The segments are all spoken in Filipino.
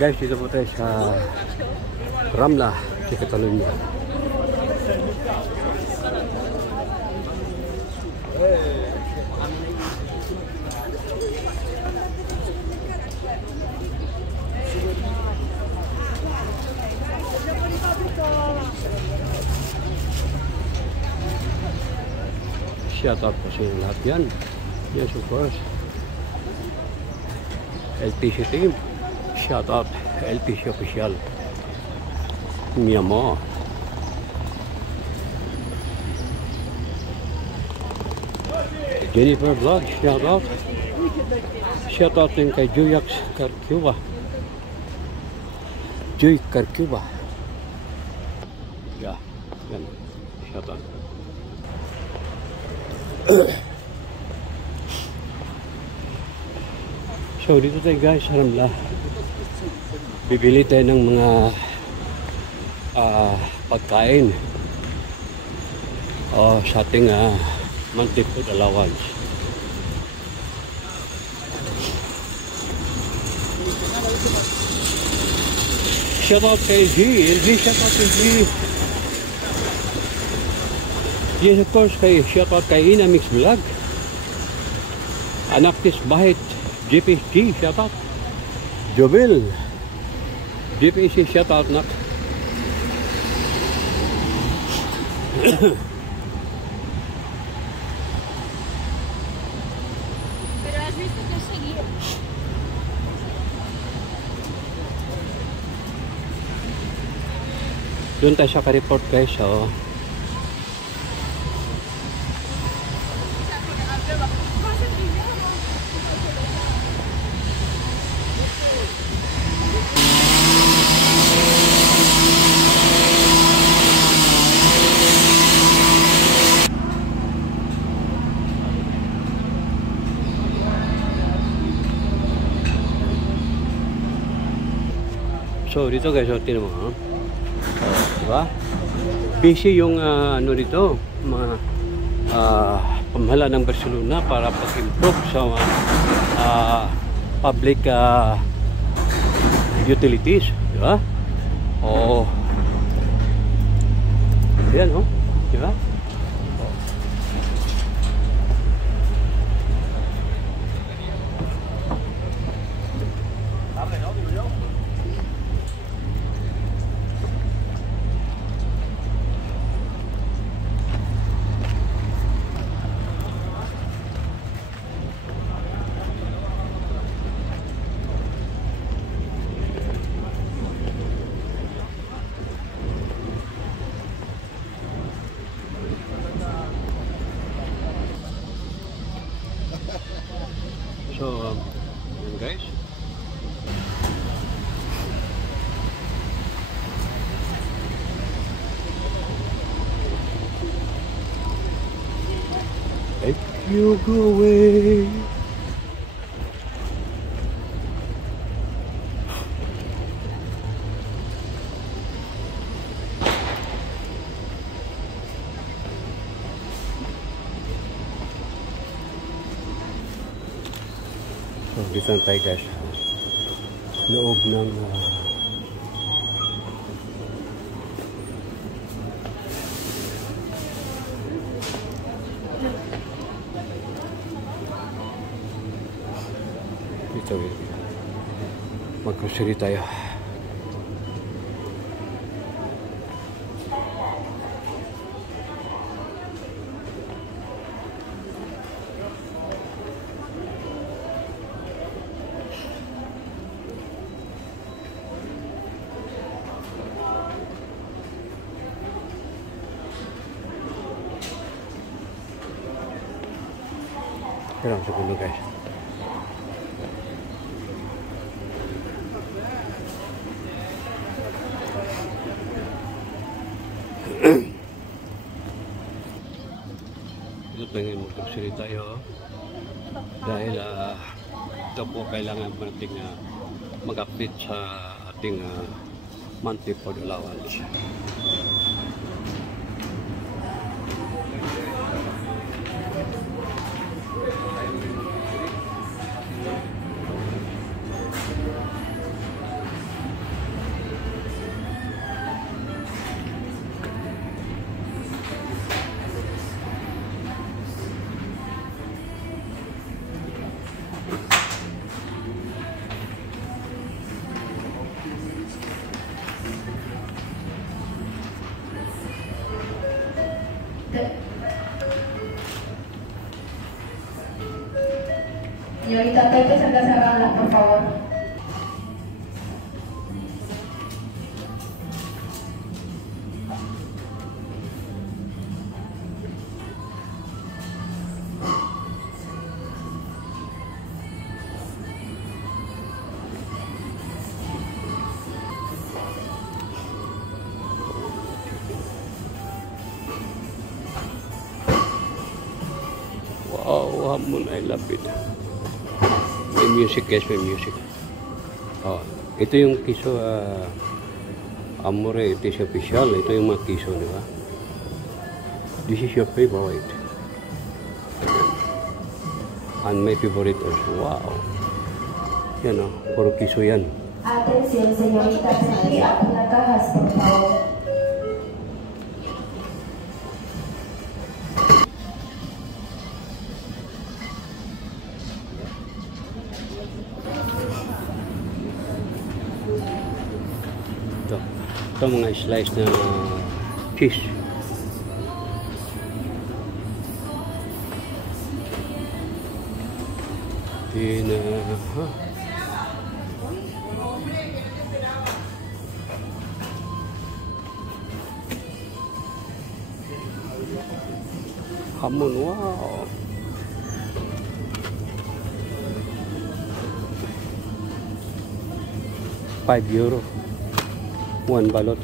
Guys, dito po tayo sa Ramla, sa Catalunya. Shout out po sa inyo lahat yan. Yes, of course. LPC team. Shout out LPC official. Myanmar. Jennifer Vlog, shout out. Shout out din kay Juyax Karcuba. Juy Karcuba. Yeah, yan. Shout out. So dito tayo guys sa Ramla. Bibili tayo ng mga pagkain sa ating monthly food allowance. Shout out kay LG, shout out kay LG. Yes, of course, shout out kay Inamix Vlog. Anak tis Bahit, GPC, shout out. Jovel, GPC, shout out nak. Pero has visto que seguía. Doon tayo sa ka-report guys, so dito guys, tinan mo, diba? Busy yung ano dito, mga pamahala ng Barcelona para pag-improve sa public utilities, diba? Oo. Ayan, oh, diba? So, yun guys. If you go away, so, dito na tayo guys. Loob ng dito mag-grocery tayo. Pero ang segundo guys. Ito pengen mag-grocery tayo dahil ito po kailangan po natin mag-update sa ating monthly food allowance. Señorita Pepe, salga a cerrarla, por favor. Wow, hamon ay lapit. May music guys, may music. Oh, ito yung kiso Amore, ito yung official. Ito yung mga kiso, di ba? This is your favorite. And my favorite also. Wow. Yan oh, puro kiso yan. Atención, señorita Pepe, abra las cajas, por favor. Ito mga slice na cheese. Hamon, wow. €5. One balot.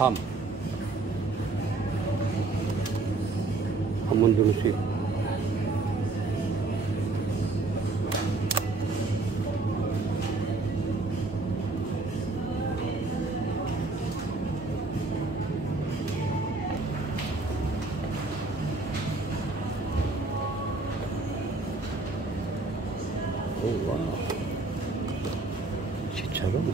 Ham. Hamon dulu sih. Oh wow. Chicharon.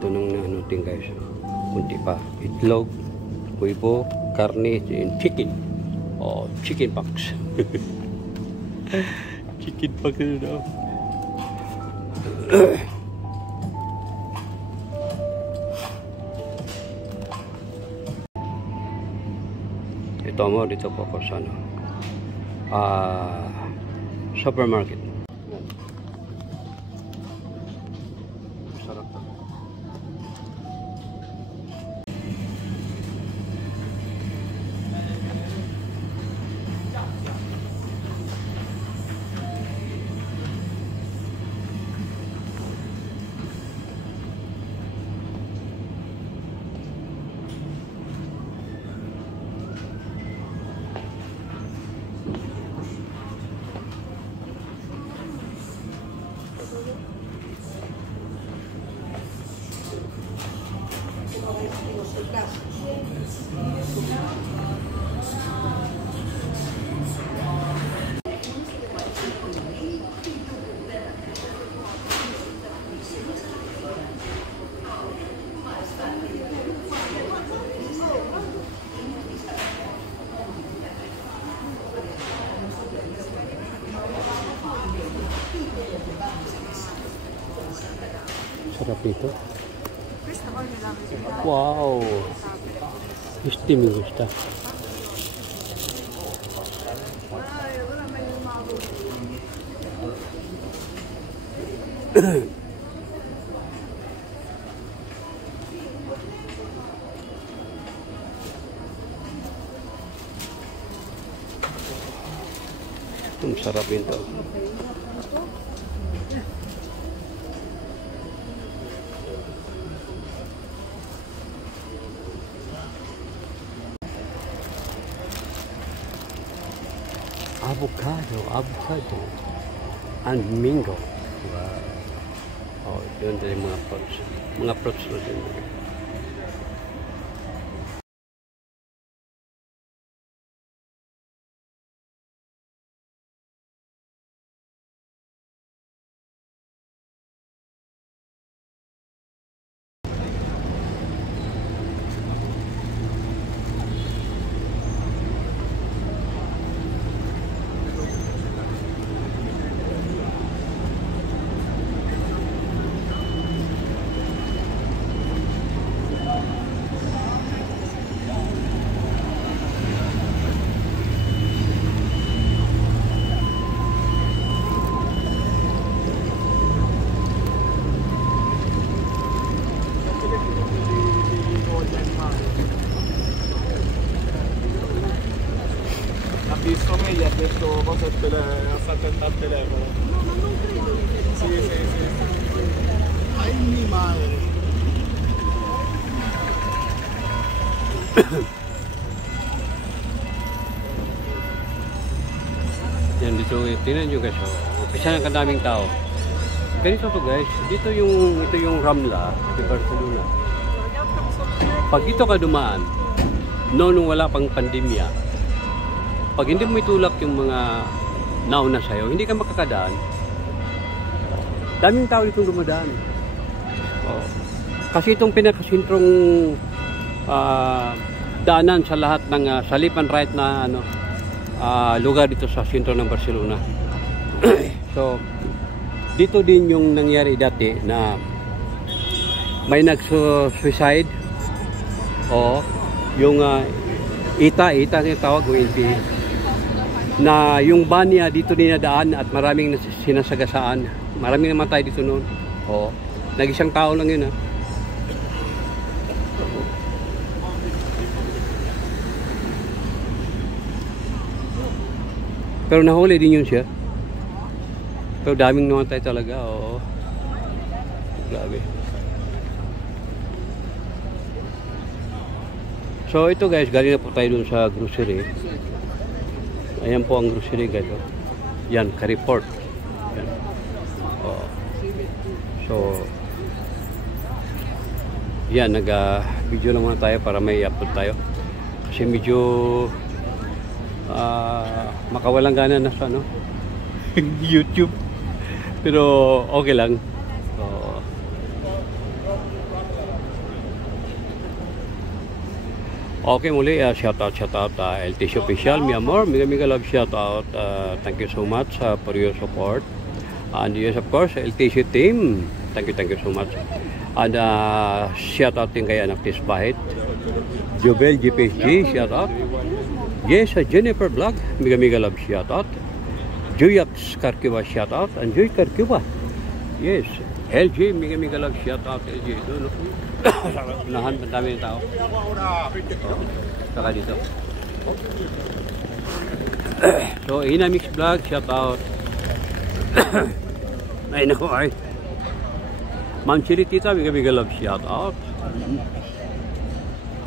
Ito nang nanuting guys. Kunti pa. Itlog, kuibo, karne, chicken. Oh, chicken pox. Chicken pox na daw. Ito mo dito po ako sa supermarket. Sarap. Sarap nito. Wow! Este me gusta. Ang sarap nito. Avocado, and mango. Wow. Oh, yun din yung mga fruits. Mga fruits na din. Visto me gli ha detto cosa sta tentando il telefono. No, ma non credo. Sì. Ai male. Yan dito, tingnan nyo guys, umpisa ng kadaming tao. Ganito to guys, ito yung Ramla di Barcelona. Pag dito ka dumaan, nung wala pang pandemya, pag hindi mo itulak yung mga nauna sa'yo, hindi ka makakadaan. Daming tao itong dumadaan. Oh. Kasi itong pinakasintrong daanan sa lahat ng sa left and right na lugar dito sa sentro ng Barcelona. So, dito din yung nangyari dati na may nag-suicide. O, yung ita yung tawag o na yung van niya dito dinadaan at maraming sinasagasaan. Maraming namatay dito noon. O, nag-isang tao lang yun Pero nahuli din yun siya. Pero daming namatay talaga. Oo. Grabe. So ito guys, galing na po tayo dun sa grocery. Ayan po ang grocery guys. Yan, Carrefour. Yan. Oh. So yan, nag-video lang muna tayo para may upload tayo. Kasi medyo makawalang gana na sa YouTube. Pero okay lang. So, okay muli, shout out LTC Official, mi amor, mega love shout out. Thank you so much for your support. And yes, of course, LTC team, thank you so much. And shout out din kay Anak Tisbahit, Jobel GPSG, shout out. Yes, Jennifer Vlog, mega love shout out. Joyaps Karkiwa shout out, and Joy Karkiwa. Yes, LG, mega love shout out LG ito, Unahan, dami ng tao. Saka dito. So, Inamix Vlog, shout out. Ay, naku, ay. Ma'am Chili Tita, mega love shout out.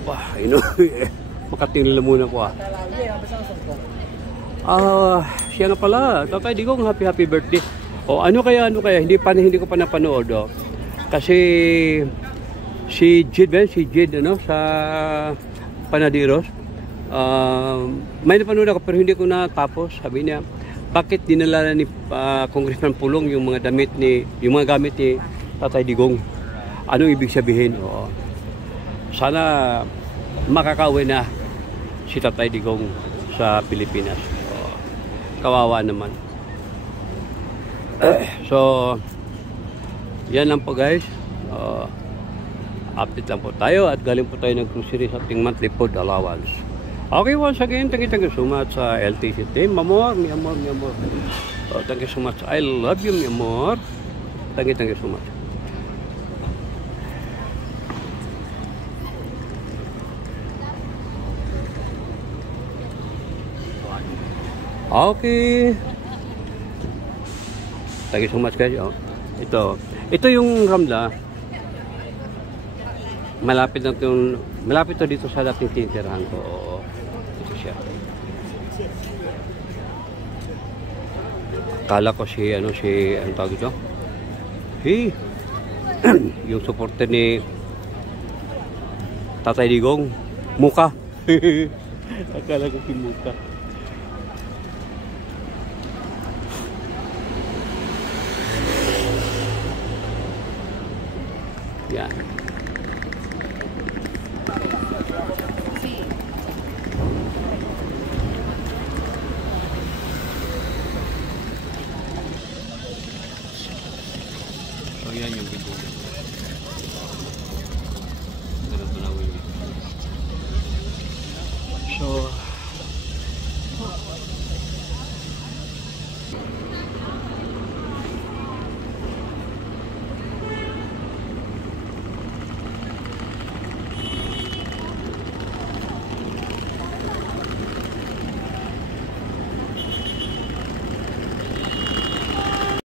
Wah, makatingin muna ko siya nga pala, Tatay Digong, happy birthday. O ano kaya, hindi ko pa napanood kasi si Jid sa Panadiros, may napanood ako pero hindi ko natapos. Sabi niya, bakit dinala ni Congressman Pulong yung mga gamit ni Tatay Digong? Anong ibig sabihin? Sana makakauwi na si Tatay Digong sa Pilipinas. Kawawa naman. So yan lang po guys. Update lang po tayo at galing po tayo ng grocery sa ating monthly food allowance. Okay, once again, thank you so much sa LTC team. Mamor, mi amor. Thank you so much. I love you, mi amor. Thank you so much. Okay. Thank you so much guys. Ito yung Ramla. Malapit to dito sa dating tinitirahan ko. Ito siya. Akala ko ano tawag ito? Yung supporter ni Tatay Digong, Muka. Akala ko si Muka. Yan. So yan yung video.